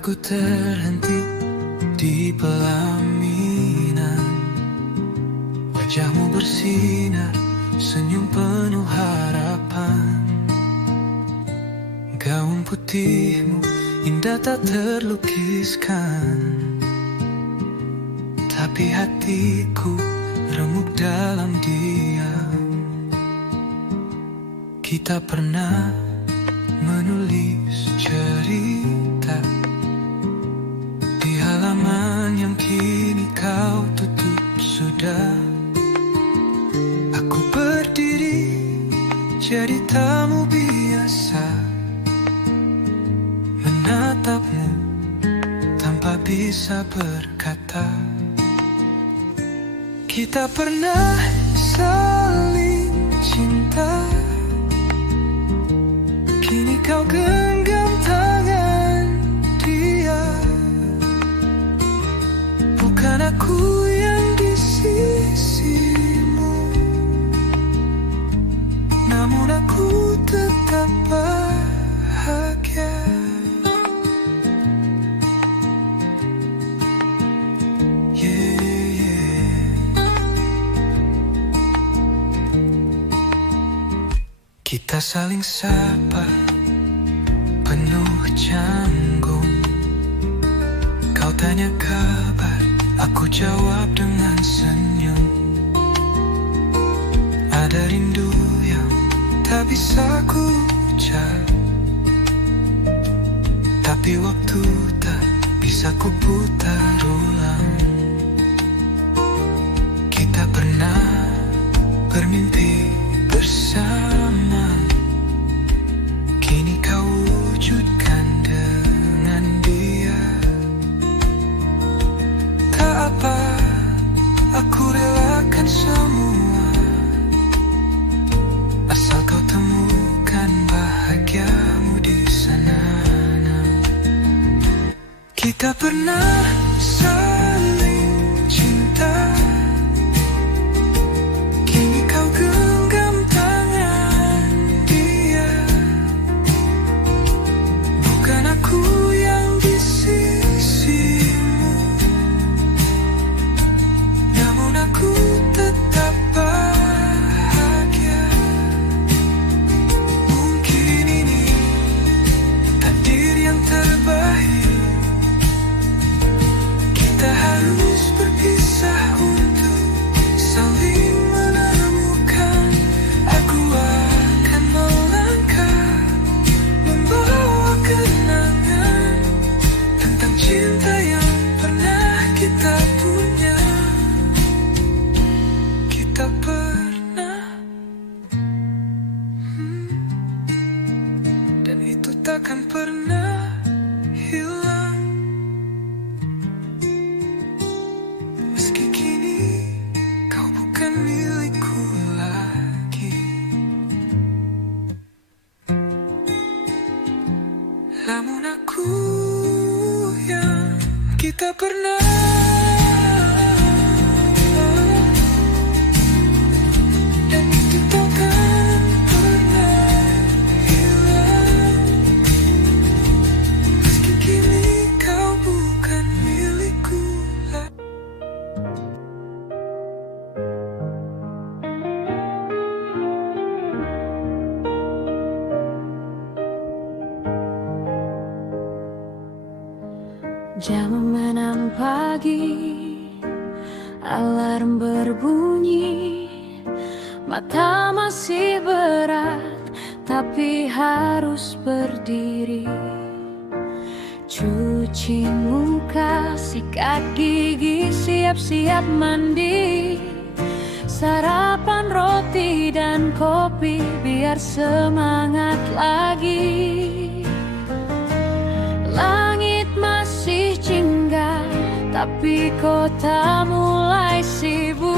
Aku terhenti di pelaminan. Wajahmu bersinar, senyum penuh harapan. Gaun putihmu indah tak terlukiskan, tapi hatiku remuk dalam diam. Kita pernah menulis cerita di halaman yang kini kau tutup sudah. Aku berdiri jadi tamu biasa, menatapmu tanpa bisa berkata. Kita pernah saling cinta, kini kau genggam tangan dia. Bukan aku yang di sisimu, namun aku tetap bahagia. Kita saling sapa, penuh canggung. Kau tanya kabar, aku jawab dengan senyum. Ada rindu yang tak bisa ku ucap, tapi waktu tak bisa ku putar ulang. Kita pernah bermimpi bersama, kini kau wujudkan dengan dia. Tak apa, aku relakan semua, asal kau temukan bahagiamu di sana. Kita pernah saling cinta, kini kau genggam tangan dia. Bukan aku yang di sisimu, namun aku tetap bahagia. Mungkin ini takdir yang terbaik, kita harus berpisah untuk saling menemukan. Aku akan melangkah, membawa kenangan tentang cinta yang pernah kita punya. Kita pernah, dan itu takkan pernah hilang. Meski kini kau bukan milikku lagi, namun aku yang kita pernah. Dan itu takkan pernah hilang. Meski kini kau bukan milikku lagi. Jam 6 pagi, alarm berbunyi. Mata masih berat, tapi harus berdiri. Cuci muka, sikat gigi, siap-siap mandi. Sarapan roti dan kopi, biar semangat lagi. Langit masih jingga, tapi kota mulai sibuk.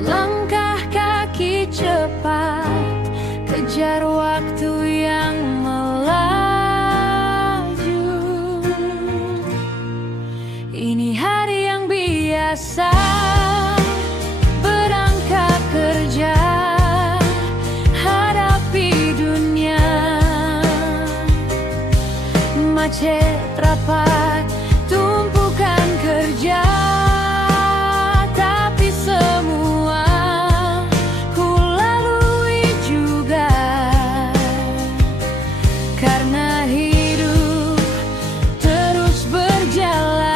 Langkah kaki cepat, kejar waktu yang melaju. Ini hari yang biasa, berangkat kerja. macet rapat, tumpukan kerja, tapi semua ku lalui juga, karena hidup terus berjalan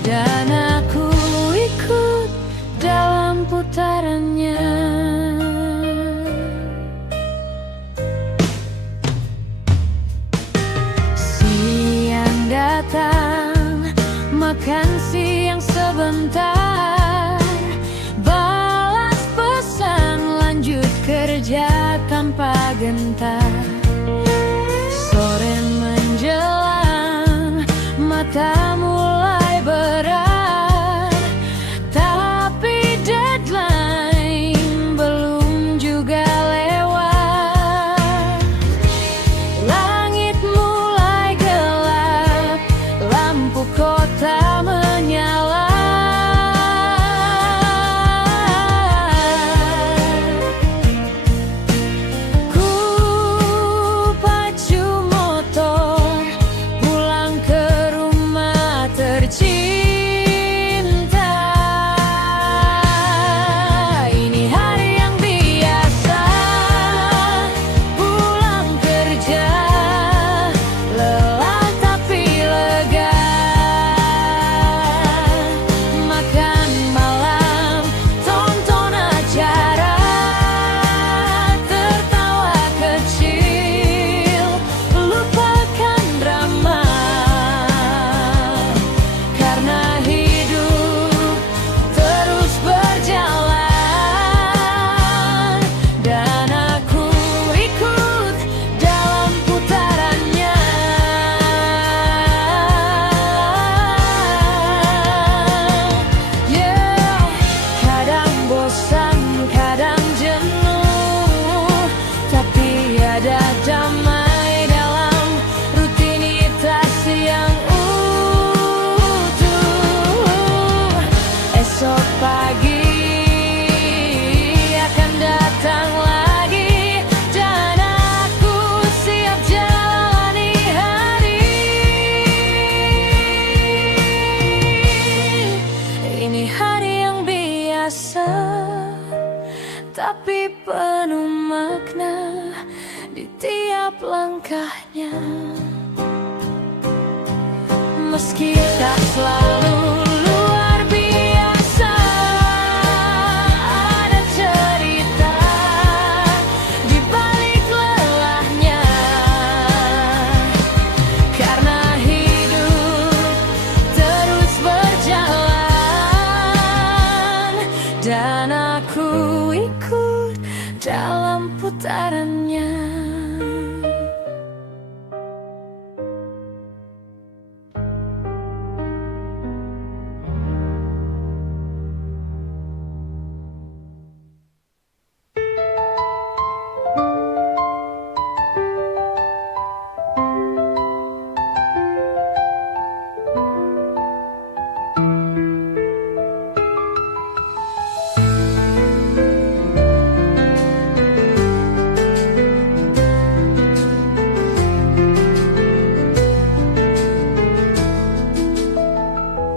dan aku ikut dalam putarannya. Makan siang sebentar, balas pesan, lanjut kerja tanpa gentar. Sore menjelang, mata mulai berat, tapi deadline belum juga lewat. Langit mulai gelap, lampu kota menyala. Ku pacu motor pulang ke rumah tercinta. Ini hari yang biasa, pulang kerja lelah tapi lega. Makan malam, tonton acara, tertawa kecil, lupakan drama, karena hidup terus berjalan dan aku ikut dalam putarannya. Yeah. Kadang bosan, kadang jenuh, tapi ada damai dalam rutinitas yang utuh. Esok pagi akan datang lagi dan aku siap jalani hari. Ini hari yang biasa, tapi penuh makna di tiap langkahnya. Meski tak selalu luar biasa, ada cerita di balik lelahnya, karena hidup terus berjalan dan aku ikut dalam putarannya.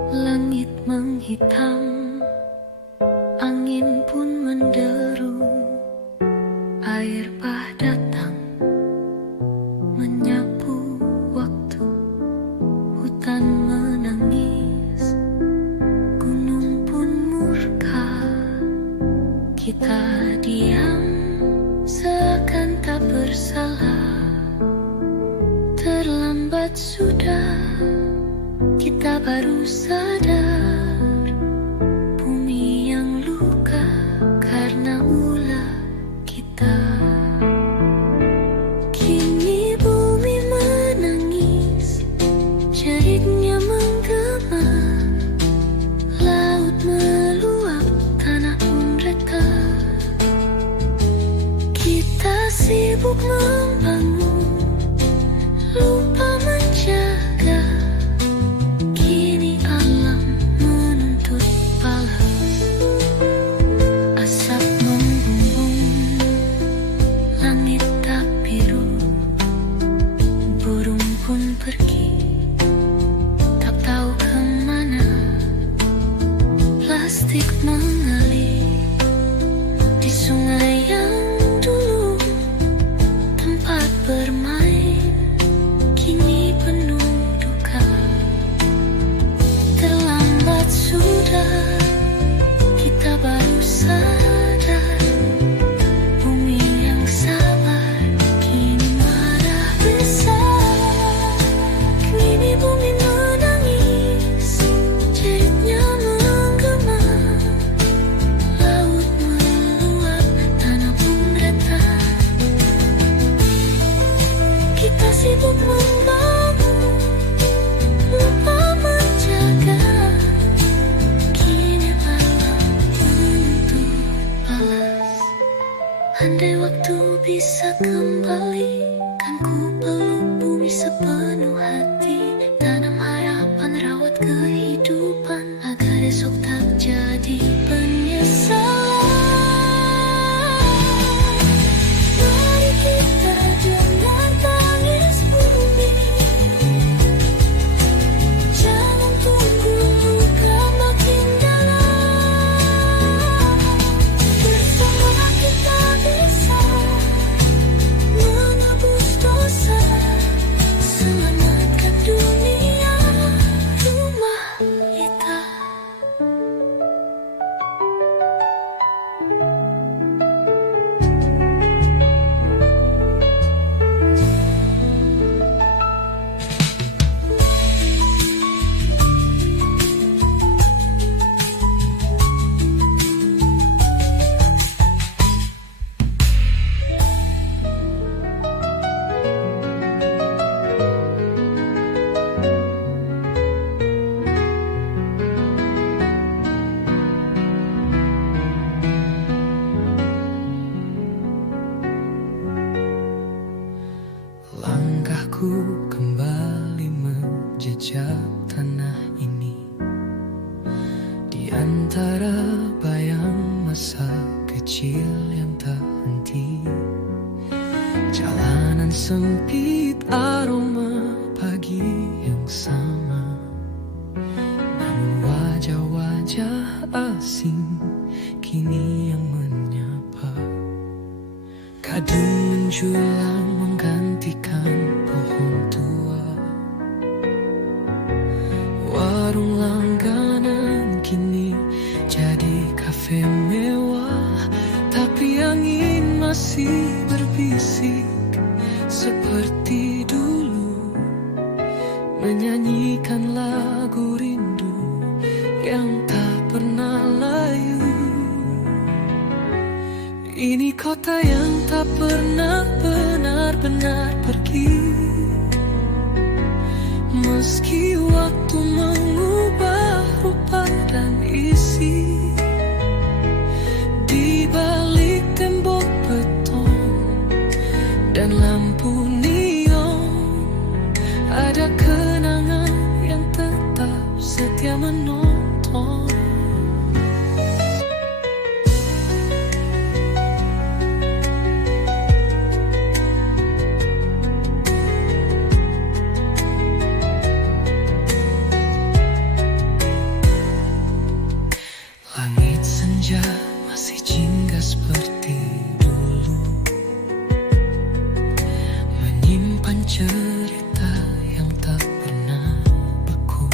Langit menghitam, angin pun menderu, air bah datang menyapu waktu, hutan menangis, gunung pun murka. Kita diam seakan tak bersalah, terlambat sudah kita baru sadar, bumi yang luka karena ulah kita. Kini bumi menangis, jeritnya menggema, laut meluap, tanah pun reka. Kita sibuk membangun, lupa menjaga. Kini alam menuntut balas, asap membumbung, langit tak biru, Andai waktu bisa kembali, kan ku peluk bumi sepenuh hati, tanam harapan, rawat kehidupan, agar esok tak jadi penyesalan. Mari kita dengar tangis bumi, jangan tunggu luka makin dalam. Bersama kita bisa menebus dosa, selamatkan dunia, rumah kita. Langkahku kembali menjejak tanah ini, di antara bayang masa kecil yang tak henti. Jalanan sempit, aroma pagi yang sama, namun wajah-wajah asing kini yang menyapa. Kadung menjulang menggantikan pohon tua, warung langganan kini jadi kafe mewah. Tapi angin masih berbisik seperti dulu, menyanyikan lagu rindu yang tak pernah layu. Ini kota yang tak pernah benar-benar pergi, meski waktu mengubah rupa dan isi. Di balik tembok beton dan lampu neon, ada kenangan yang tetap setia menonton. Langit senja masih jingga seperti dulu, menyimpan cerita yang tak pernah beku.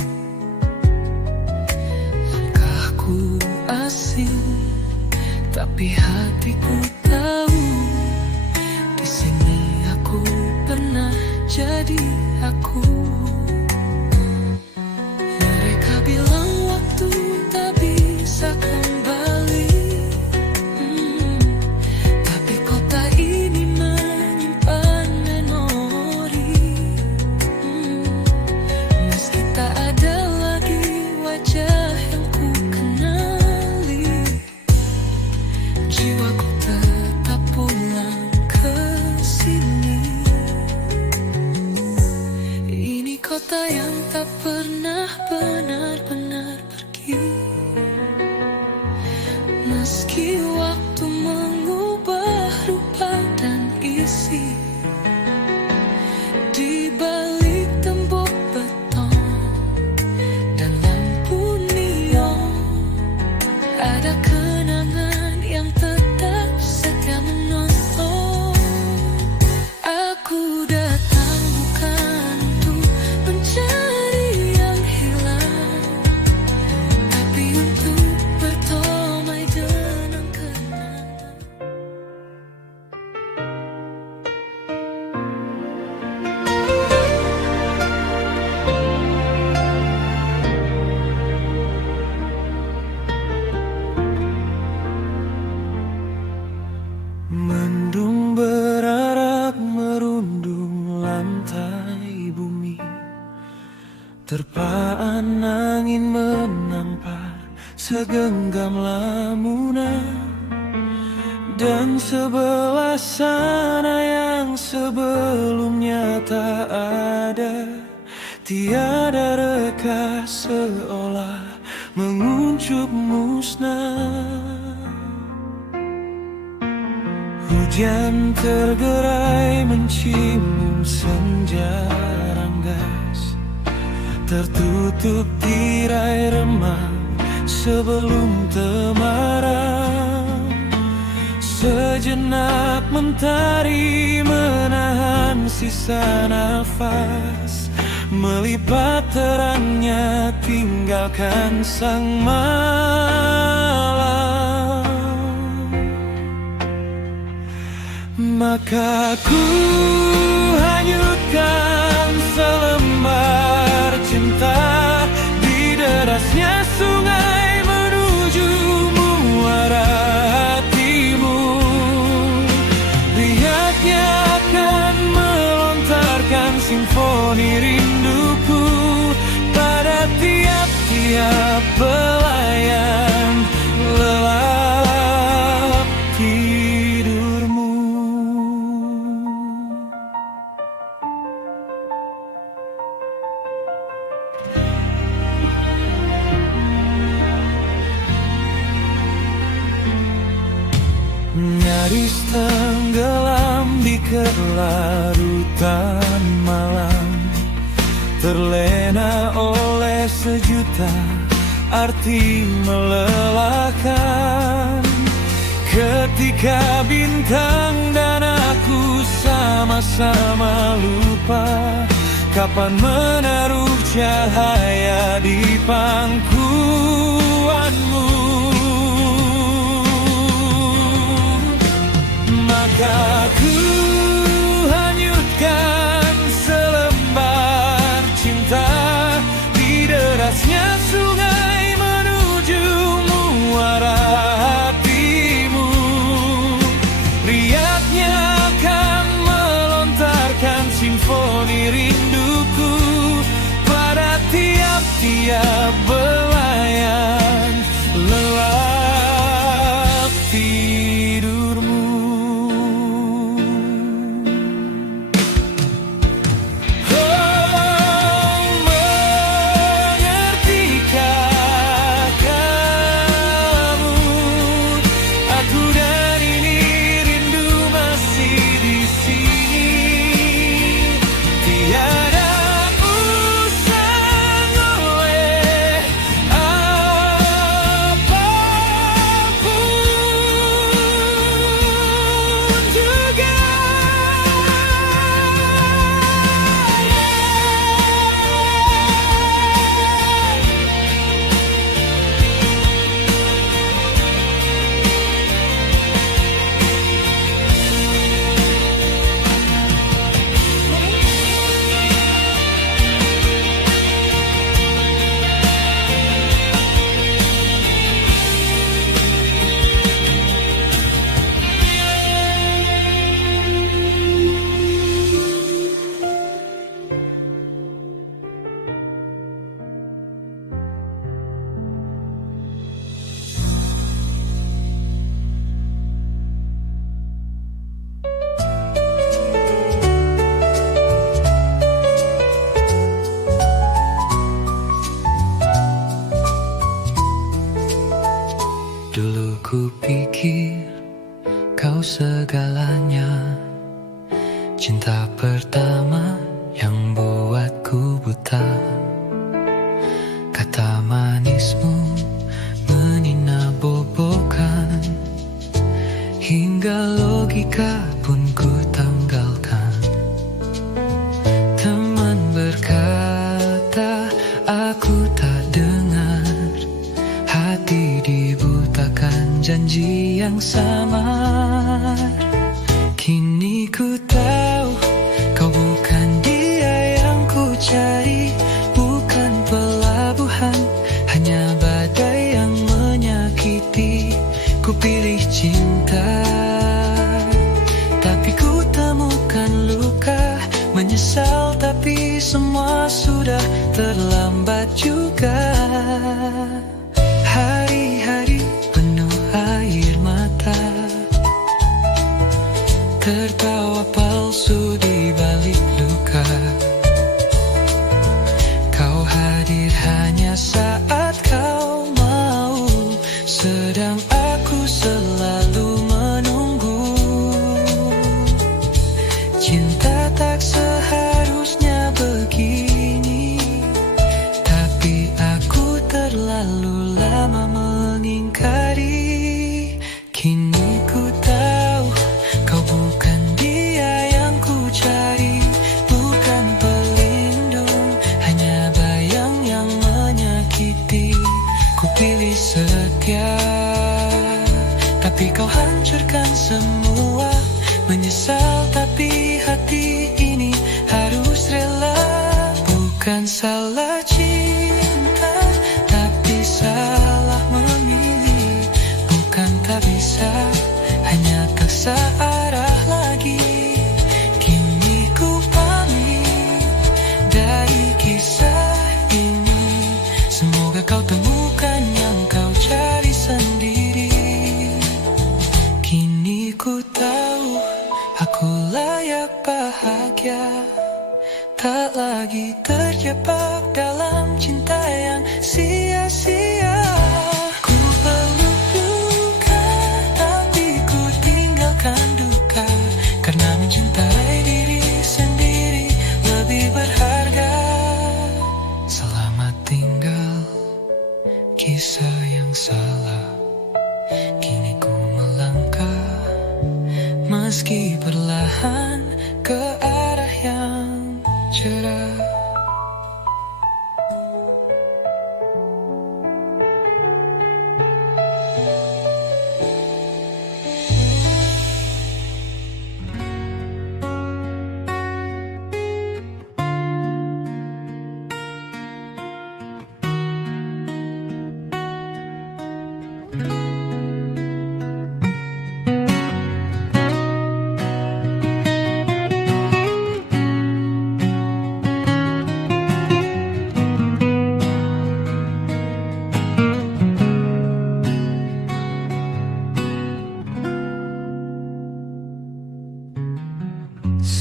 Langkahku asing, tapi hatiku tahu, di sini aku pernah jadi aku. Mereka bilang waktu tak bisa kembali, tapi kota ini menyimpan memori. Meski tak ada lagi wajah yang ku kenali, jiwaku tetap pulang ke sini. Ini kota yang tak pernah benar-benar pergi, meski waktu mengubah rupa dan isi. Di balik tembok beton dan lampu neon, ada kenangan yang tetap setia menonton. Aku datang bukan untuk mencari yang hilang, tapi untuk bertomai dengan kenangan. Mendung berarak merundung lantai bumi, terpaan angin menampar segenggam lamunan, dan sebelah sana yang sebelumnya tak ada, tiada reka seolah menguncup musnah. Hujan tergerai mencium senja ranggas, tertutup tirai remang sebelum temaram. Sejenak mentari menahan sisa nafas, melipat terangnya tinggalkan sang malam. Maka ku hanyutkan selembar cinta di derasnya sungai menuju muara hatimu. Riaknya akan melontarkan simfoni rinduku pada tiap-tiap pelayan lelap tidurmu. Nyaris tenggelam di kelarutan malam, terlena oleh sejuta arti melelahkan. Ketika bintang dan aku sama-sama lupa kapan menaruh cahaya di pangkuanmu. Maka ku hanyutkan selembar cinta di derasnya sungai menuju muara hatimu. Riaknya akan melontarkan simfoni rinduku pada tiap-tiap belayan lelap tidurmu. Dulu ku pikir kau segalanya, cinta pertama yang buatku buta. Kata manismu meninabobokan, hingga logika pun ku tanggalkan. Teman berkata aku tak dengar, hati dibutakan janji yang samar. Kini ku tahu kau bukan dia yang ku cari, bukan pelabuhan, hanya badai yang menyakiti. Ku pilih cinta, tapi ku temukan luka. Menyesal tapi semua sudah terlambat juga. Hari-hari penuh air mata, tertawa palsu di balik luka. Kau hadir hanya saat kau mau, sedang aku selalu menunggu. Cinta tak seharusnya begini, tapi aku terlalu lama mengingkari. Kini ku tahu kau bukan dia yang ku cari, bukan pelindung, hanya bayang yang menyakiti. Ku pilih setia, tapi kau hancurkan semua. Menyesal tapi hati ini harus rela. Bukan salah cinta, tapi salah memilih. Bukan tak bisa, hanya tak searah lagi. Kini ku pamit dari kisah ini. Semoga kau temukan yang kau cari sendiri. Kini ku tahu aku layak bahagia, tak lagi terjebak dalam cinta yang sia-sia. Ku peluk luka, tapi ku tinggalkan duka, karena mencintai diri sendiri lebih berharga. Selamat tinggal, kisah yang salah. Kini ku melangkah, meski perlahan, ke arah yang cerah.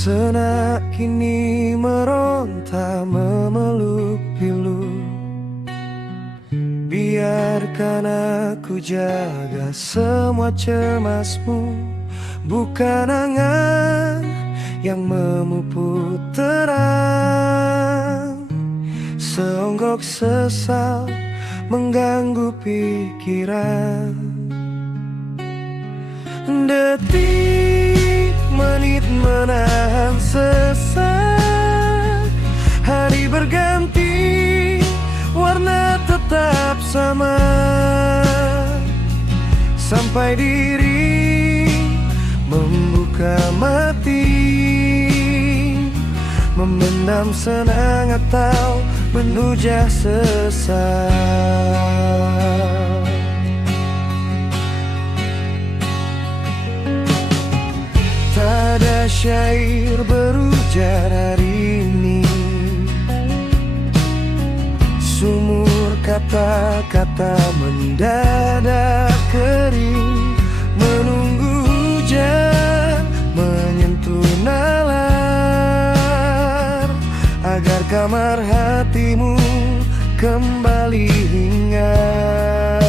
Senak kini meronta memeluk pilu. Biarkan aku jaga semua cemasmu, bukan angan yang memupuk terang. Seonggok sesal mengganggu pikiran. Detik menit menahan sesak. Hari berganti, warna tetap sama. Sampai diri membuka mati, memendam senang atau menujah sesat. Tak ada syair berujar hari ini, sumur kata-kata mendadak kering, menunggu hujan menyentuh nalar, agar kamar hatimu kembali hingar.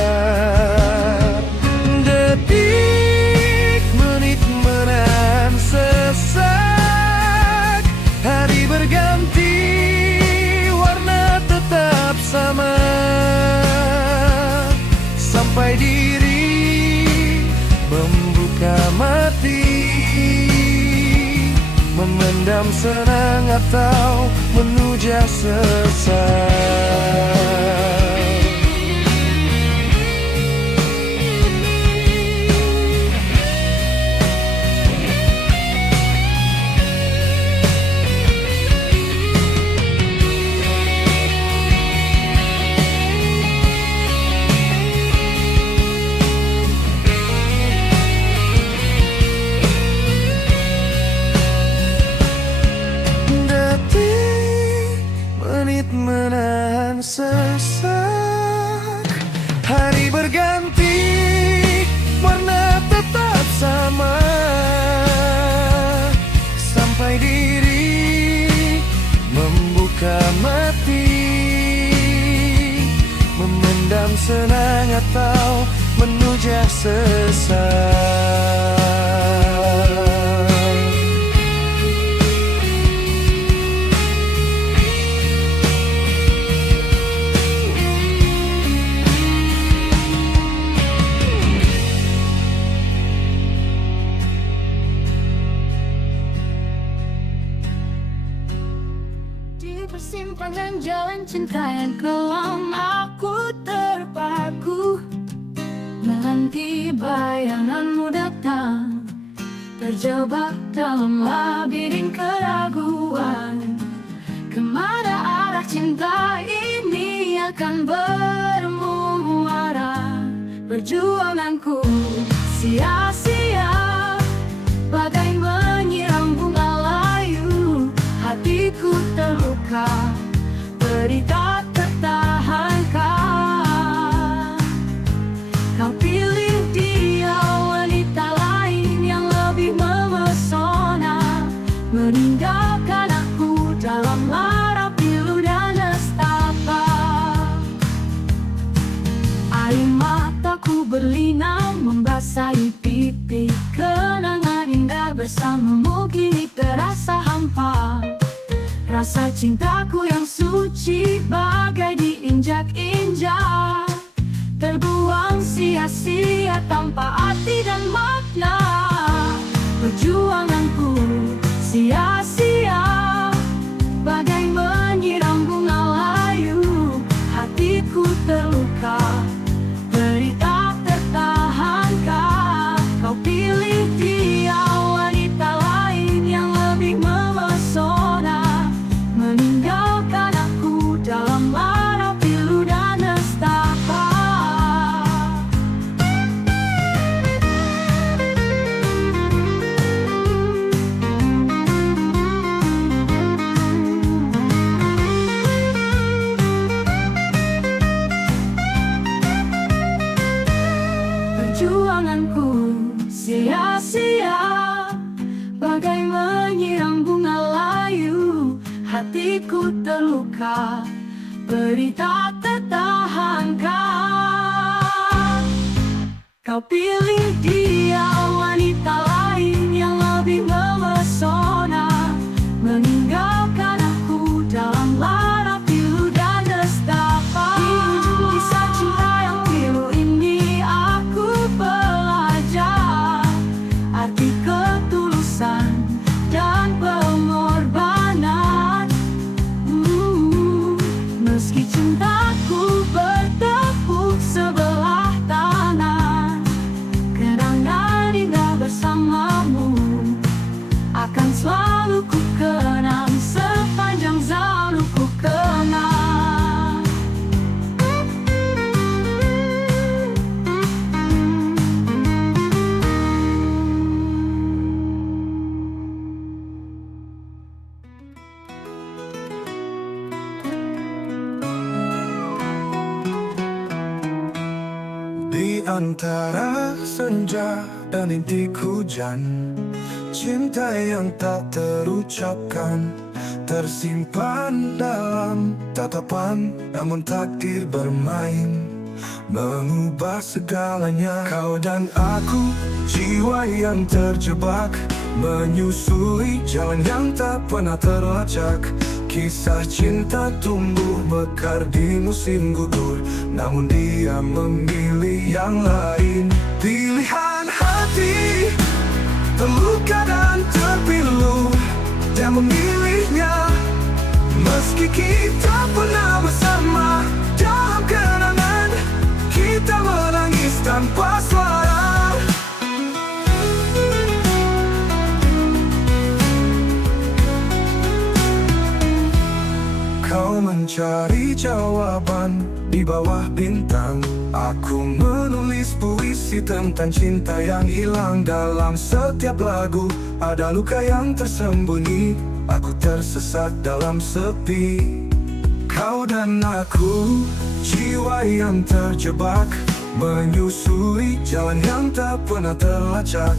Detik menit menahan sesak. Hari berganti, warna tetap sama. Sampai diri membuka mati, memendam senang atau menujah sesat. Menahan sesak. atau menuju sesat. Di persimpangan jalan cinta yang kelam, aku terpaku menanti bayanganmu datang, terjebak dalam labirin keraguan. Kemana arah cinta ini akan bermuara? Perjuanganku sia-sia, bagai menyiram bunga layu. Hatiku terluka, beri tak tertahankan. Kau pilih dia, wanita lain yang lebih memesona, meninggalkan aku dalam lara pilu dan nestapa. Air mataku berlinang membasahi pipi, kenangan indah bersamamu kini terasa hampa. Rasa cintaku yang suci bagai diinjak-injak, terbuang sia-sia tanpa arti dan makna. Perjuanganku sia-sia, bagai menyiram bunga layu. Hatiku terluka, beri tak tertahankan. Kau pilih dia, wanita lain yang lebih memesona, meninggalkan aku dalam lara pilu dan nestapa. Perjuanganku sia-sia, bagai menyiram bunga layu. Hatiku terluka, beri tak tertahankan. Kau pilih dia, wanita lain yang lebih memesona, meninggalkan aku dalam lara pilu dan nestapa. Di ujung kisah cinta yang pilu ini aku belajar arti ketulusan dan pengorbanan. Meski cintaku bertepuk sebelah tanah, kenangan indah bersamamu akan selalu ku kenang sepanjang zaman ku kenang. Di antara senja dan rintik hujan, cinta yang tak terucapkan tersimpan dalam tatapan. Namun takdir bermain, mengubah segalanya. Kau dan aku, jiwa yang terjebak, menyusuri jalan yang tak pernah terlacak. Kisah cinta tumbuh mekar di musim gugur, namun dia memilih yang lain. Pilihan hati terluka dan terpilu, dia memilihnya. Meski kita pernah bersama dalam kenangan, kita menangis tanpa suara. Kau mencari jawaban di bawah bintang, aku menulis puisi tentang cinta yang hilang. Dalam setiap lagu ada luka yang tersembunyi, aku tersesat dalam sepi. Kau dan aku, jiwa yang terjebak, menyusuri jalan yang tak pernah terlacak.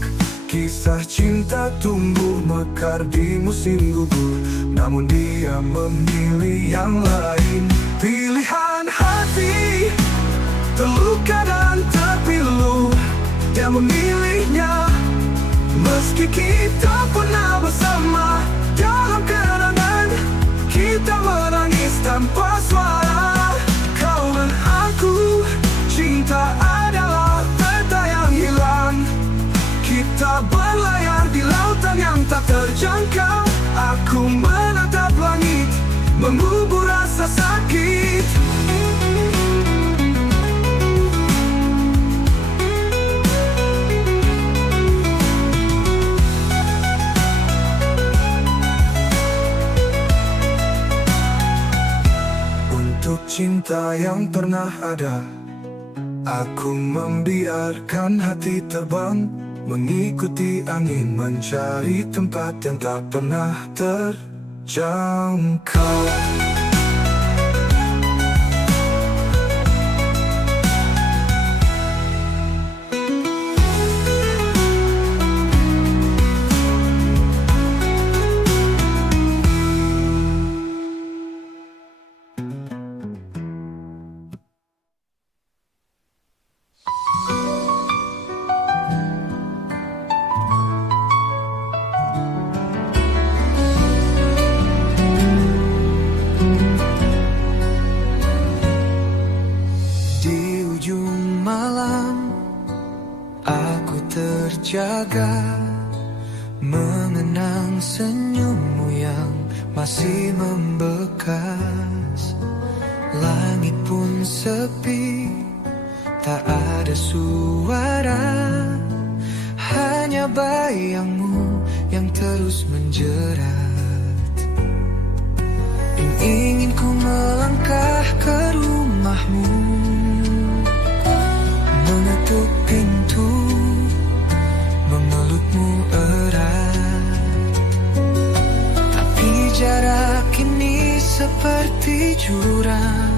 Kisah cinta tumbuh mekar di musim gugur, namun dia memilih yang lain. Pilihan hati Terluka dan terpilu, dia memilihnya. Meski kita pernah bersama dalam kenangan, kita menangis tanpa suara. Kau dan aku, cinta adalah peta yang hilang. Kita berlayar di lautan yang tak terjangkau. Aku menatap langit, mengubur rasa sakit. Untuk cinta yang pernah ada, aku membiarkan hati terbang, mengikuti angin, mencari tempat yang tak pernah terjangkau. Terjaga mengenang senyummu yang masih membekas. Langit pun sepi, tak ada suara, hanya bayangmu yang terus menjerat. Ingin ku melangkah ke rumahmu, mengetuk pintu, memelukmu erat. Tapi jarak ini seperti jurang,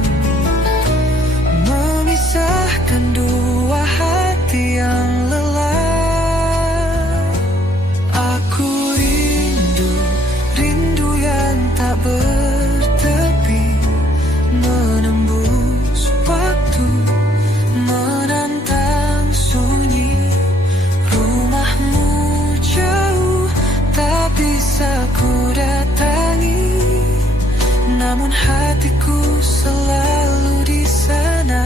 memisahkan dua hati yang lelah. Aku rindu, rindu yang tak bertepi, menembus waktu, menantang sunyi. Rumahmu jauh, tak bisa ku datangi, namun hatiku selalu di sana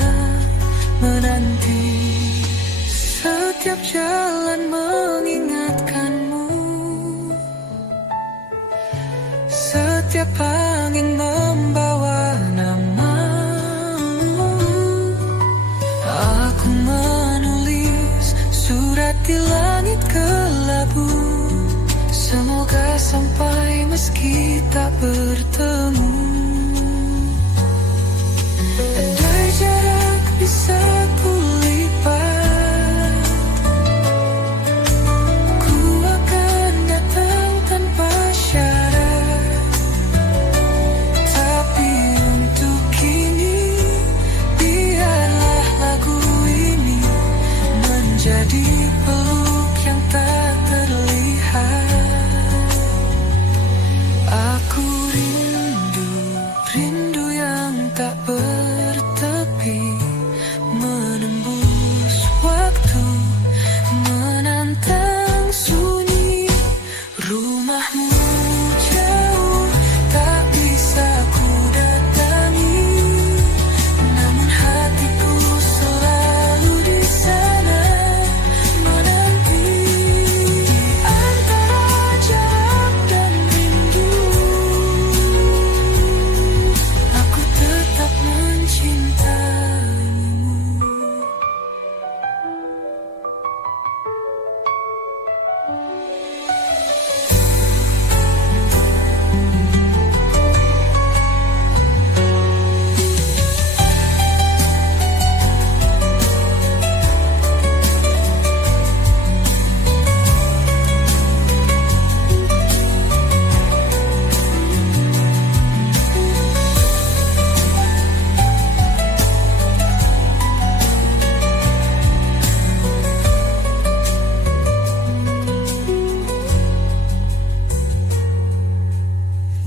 menanti. Setiap jalan mengingatkanmu, setiap angin membawa namamu. Aku menulis surat di langit kelabu, semoga sampai meski tak bertemu. Andai jarak bisa ku lipat, ku akan datang tanpa syarat. Tapi untuk kini, biarlah lagu ini menjadi peluk yang tak terlihat. Aku rindu, rindu yang tak bertepi, menembus waktu, menantang sunyi. Rumahmu jauh, tak bisa ku datangi, namun hatiku selalu di sana menanti. Di antara jarak dan rindu, aku tetap mencintaimu.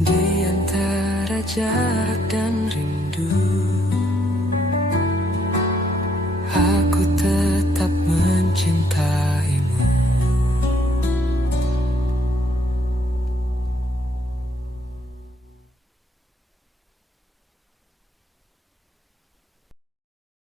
Di antara jarak dan rindu, cinta.